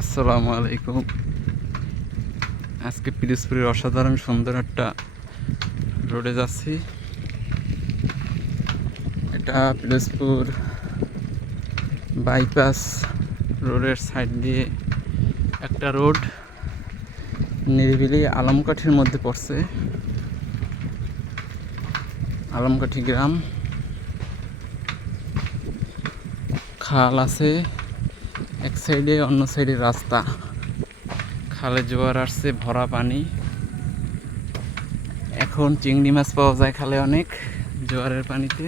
আসসালামু আলাইকুম। আজকে পিরোজপুরের অসাধারণ সুন্দর একটা রোডে যাচ্ছি। এটা পিরোজপুর বাইপাস রোডের সাইড দিয়ে একটা রোড। নিরিবিলি আলমকাঠির মধ্যে পড়ছে। আলমকাঠি গ্রাম। খাল আছে। এক সাইডে, অন্য সাইডে রাস্তা। খালে জোয়ার আসছে, ভরা পানি। এখন চিংড়ি মাছ পাওয়া যায় খালে অনেক, জোয়ারের পানিতে।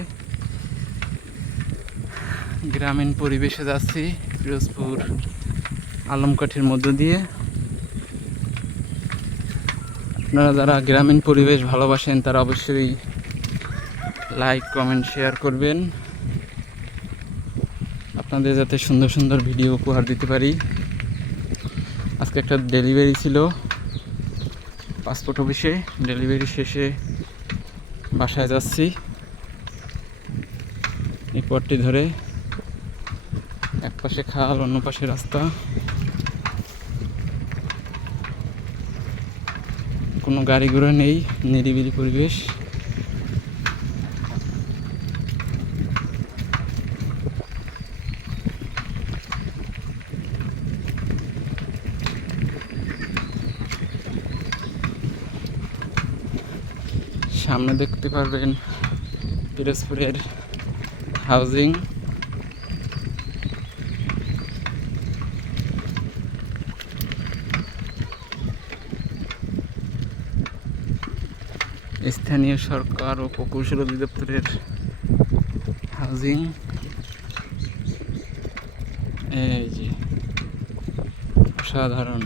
গ্রামীণ পরিবেশে যাচ্ছি, পিরোজপুর, আলমকাঠির মধ্য দিয়ে। আপনারা যারা গ্রামীণ পরিবেশ ভালোবাসেন, তারা অবশ্যই লাইক কমেন্ট শেয়ার করবেন। আপনাদের যাতে সুন্দর সুন্দর ভিডিও উপহার দিতে পারি। আজকে একটা ডেলিভারি ছিল। পাসপোর্ট অফিসে ডেলিভারি শেষে বাসায় যাচ্ছি। এই পথটি ধরে এক পাশে খাল অন্য পাশে রাস্তা। কোনো গাড়ি ঘোড়া নেই, নিরিবিলি পরিবেশ। সামনে দেখতে পারবেন পিরোজপুরের হাউজিং স্থানীয় সরকার ও প্রকৌশল অধিদপ্তরের হাউজিং এই যে অসাধারণ।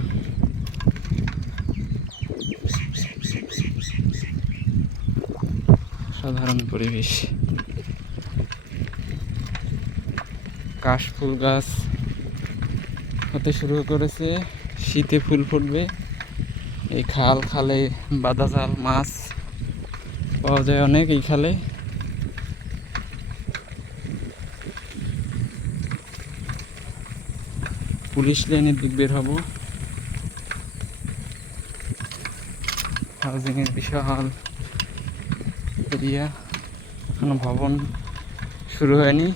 সাধারণ পরিবেশ। কাশ ফুল গাছ হতে শুরু করেছে, শীতে ফুল ফুটবে। এই খাল খালে বাদা জাল, মাছ পাওয়া যায় অনেক এই খালে। পুলিশ লাইনের দিক বের হব। হাউজিংয়ের বিশাল এরিয়া এখনও ভবন শুরু হয়নি।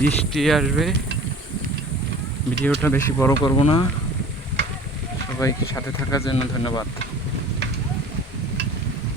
বৃষ্টি আসবে। ভিডিওটা বেশি বড় করব না। সবাইকে সাথে থাকার জন্য ধন্যবাদ।